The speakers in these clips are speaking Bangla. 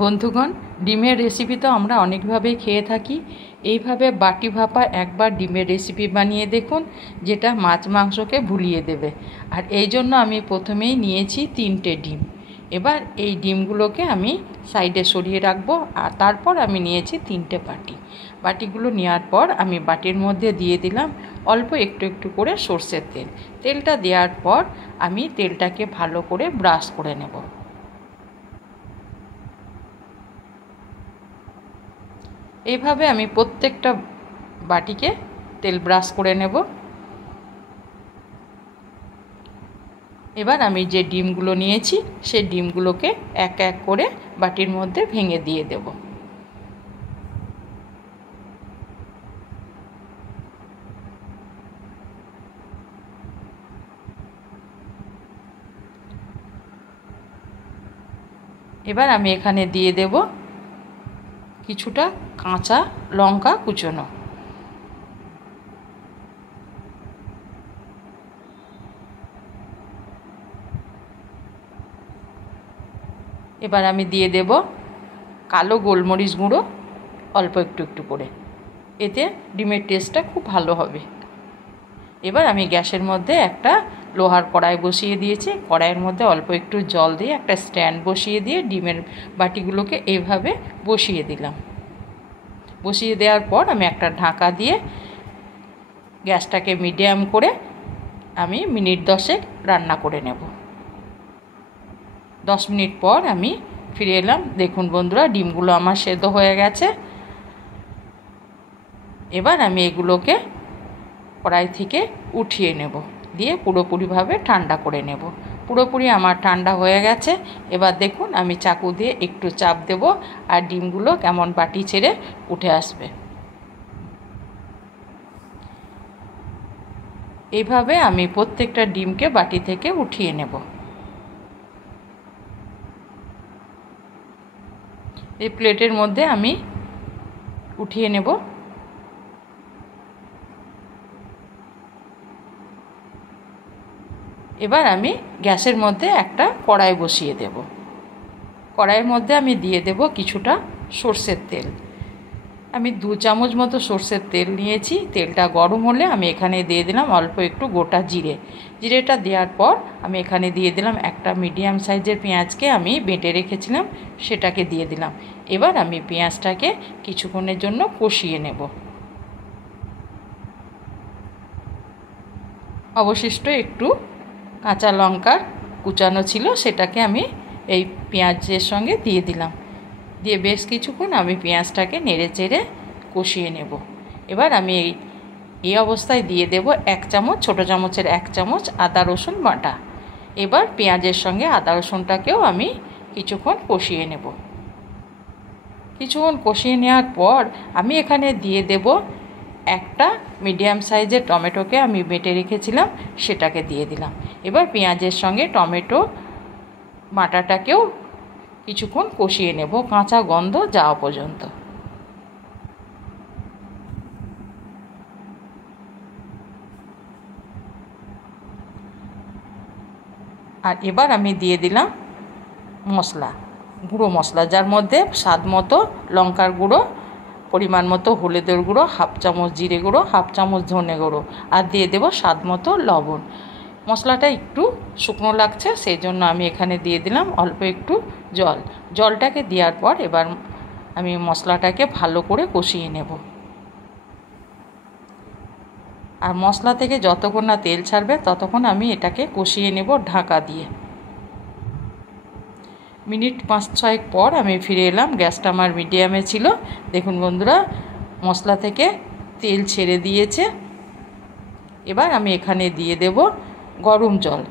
বন্ধুগণ, ডিমের রেসিপি তো আমরা অনেকভাবেই খেয়ে থাকি। এইভাবে বাটি ভাপা একবার ডিমের রেসিপি বানিয়ে দেখুন, যেটা মাছ মাংসকে ভুলিয়ে দেবে। আর এই জন্য আমি প্রথমেই নিয়েছি 3টে ডিম। এবার এই ডিমগুলোকে আমি সাইডে সরিয়ে রাখবো। আর তারপর আমি নিয়েছি 3টে বাটি। বাটিগুলো নেওয়ার পর আমি বাটির মধ্যে দিয়ে দিলাম অল্প একটু একটু করে সর্ষের তেল। তেলটা দেওয়ার পর আমি তেলটাকে ভালো করে ব্রাশ করে নেব। এইভাবে আমি প্রত্যেকটা বাটিকে তেল ব্রাশ করে নেব। এবার আমি যে ডিমগুলো নিয়েছি সেই ডিমগুলোকে এক এক করে বাটির মধ্যে ভেঙে দিয়ে দেব। এবার আমি এখানে দিয়ে দেব কিছুটা কাঁচা লঙ্কা কুচোনো। এবার আমি দিয়ে দেব কালো গোলমরিচ গুঁড়ো অল্প একটু একটু করে, এতে ডিমের টেস্টটা খুব ভালো হবে। এবার আমি গ্যাসের মধ্যে একটা লোহার কড়াই বসিয়ে দিয়েছি। কড়াইয়ের মধ্যে অল্প একটু জল দিয়ে একটা স্ট্যান্ড বসিয়ে দিয়ে ডিমের বাটিগুলোকে এইভাবে বসিয়ে দিলাম। বসিয়ে দেওয়ার পর আমি একটা ঢাকা দিয়ে গ্যাসটাকে মিডিয়াম করে আমি মিনিট 10 রান্না করে নেব। 10 মিনিট পর আমি ফিরে এলাম। দেখুন বন্ধুরা, ডিমগুলো আমার সেদ্ধ হয়ে গেছে। এবার আমি এগুলোকে কড়াই থেকে উঠিয়ে নেব, দিয়ে পুরোপুরিভাবে ঠান্ডা করে নেব। পুরোপুরি আমার ঠান্ডা হয়ে গেছে। এবার দেখুন আমি চাকু দিয়ে একটু চাপ দেব আর ডিমগুলো কেমন বাটি ছেড়ে উঠে আসবে। এইভাবে আমি প্রত্যেকটা ডিমকে বাটি থেকে উঠিয়ে নেব। এই প্লেটের মধ্যে আমি উঠিয়ে নেব। এবার আমি গ্যাসের মধ্যে একটা কড়াই বসিয়ে দেব। কড়াইয়ের মধ্যে আমি দিয়ে দেব কিছুটা সর্ষের তেল। আমি 2 চামচ মতো সর্ষের তেল নিয়েছি। তেলটা গরম হলে আমি এখানে দিয়ে দিলাম অল্প একটু গোটা জিরে। জিরেটা দেওয়ার পর আমি এখানে দিয়ে দিলাম একটা মিডিয়াম সাইজের পেঁয়াজকে আমি বেটে রেখেছিলাম, সেটাকে দিয়ে দিলাম। এবার আমি পেঁয়াজটাকে কিছুক্ষণের জন্য কষিয়ে নেব। অবশিষ্ট একটু কাঁচা লঙ্কা কুচানো ছিল, সেটাকে আমি এই পেঁয়াজের সঙ্গে দিয়ে দিলাম। দিয়ে বেশ কিছুক্ষণ আমি পেঁয়াজটাকে নেড়ে চেড়ে কষিয়ে নেব। এবার আমি এই অবস্থায় দিয়ে দেব 1 চামচ, ছোটো চামচের 1 চামচ আদা রসুন বাটা। এবার পেঁয়াজের সঙ্গে আদা রসুনটাকেও আমি কিছুক্ষণ কষিয়ে নেব। কিছুক্ষণ কষিয়ে নেওয়ার পর আমি এখানে দিয়ে দেব একটা মিডিয়াম সাইজের টমেটোকে আমি বেটে রেখেছিলাম, সেটাকে দিয়ে দিলাম। এবার পেঁয়াজের সঙ্গে টমেটো বাটাটাকেও কিছুক্ষণ কষিয়ে নেব, কাঁচা গন্ধ যাওয়া পর্যন্ত। আর এবার আমি দিয়ে দিলাম মশলা, গুঁড়ো মশলা, যার মধ্যে স্বাদ মতো লঙ্কার গুঁড়ো, পরিমাণ মতো হলুদের গুঁড়ো, 1/2 চামচ জিরে গুঁড়ো, 1/2 চামচ ধনে গুঁড়ো, আর দিয়ে দেব স্বাদ মতো লবণ। মশলাটা একটু শুকনো লাগছে, সেই জন্য আমি এখানে দিয়ে দিলাম অল্প একটু জল। জলটাকে দেওয়ার পর এবার আমি মশলাটাকে ভালো করে কষিয়ে নেব। আর মশলা থেকে যতক্ষণ না তেল ছাড়বে ততক্ষণ আমি এটাকে কষিয়ে নেব ঢাকা দিয়ে। মিনিট 5-6 পর আমি ফিরে এলাম। গ্যাসটা আমার মিডিয়ামে ছিল। দেখুন বন্ধুরা, মশলা থেকে তেল ছেড়ে দিয়েছে। এবার আমি এখানে দিয়ে দেব গরম জল।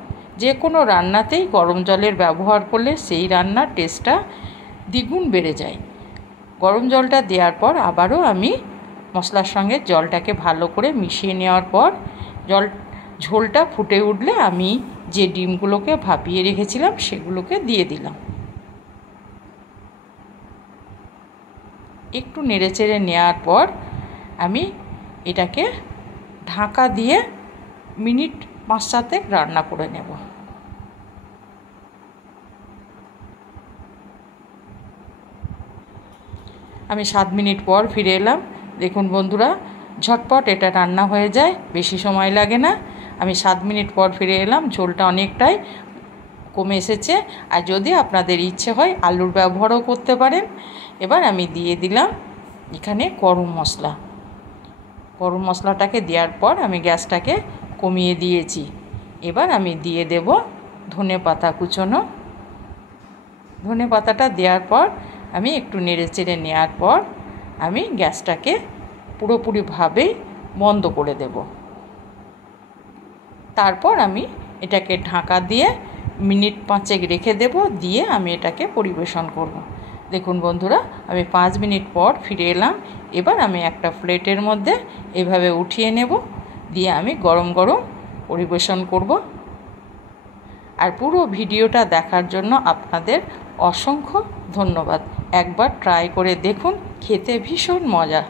যে কোনো রান্নাতেই গরম জলের ব্যবহার করলে সেই রান্নার টেস্টটা দ্বিগুণ বেড়ে যায়। গরম জলটা দেওয়ার পর আবারও আমি মশলার সঙ্গে জলটাকে ভালো করে মিশিয়ে নেওয়ার পর ঝোলটা ফুটে উঠলে আমি যে ডিমগুলোকে ভাপিয়ে রেখেছিলাম সেগুলোকে দিয়ে দিলাম। একটু নেড়েচেড়ে নেওয়ার পর আমি এটাকে ঢাকা দিয়ে মিনিট 5-7 রান্না করে নেব। আমি 7 মিনিট পর ফিরে এলাম। দেখুন বন্ধুরা, ঝটপট এটা রান্না হয়ে যায়, বেশি সময় লাগে না। আমি 7 মিনিট পর ফিরে এলাম। ঝোলটা অনেকটাই কমে এসেছে। আর যদি আপনাদের ইচ্ছে হয় আলুর ব্যবহারও করতে পারেন। এবার আমি দিয়ে দিলাম এখানে গরম মশলা। গরম মশলাটাকে দেওয়ার পর আমি গ্যাসটাকে কমিয়ে দিয়েছি। এবার আমি দিয়ে দেব ধনেপাতা কুচোনো। ধনেপাতাটা দেওয়ার পর আমি একটু নেড়েচেড়ে নেওয়ার পর আমি গ্যাসটাকে পুরোপুরিভাবেই বন্ধ করে দেব। তারপর আমি এটাকে ঢাকা দিয়ে মিনিট 5 রেখে দেব, দিয়ে আমি এটাকে পরিবেশন করব। দেখুন বন্ধুরা, আমি 5 মিনিট পর ফিরে এলাম। এবার আমি একটা প্লেটের মধ্যে এভাবে উঠিয়ে নেব, দিয়ে আমি গরম গরম পরিবেশন করব। আর পুরো ভিডিওটা দেখার জন্য আপনাদের অসংখ্য ধন্যবাদ। একবার ট্রাই করে দেখুন, খেতে ভীষণ মজা।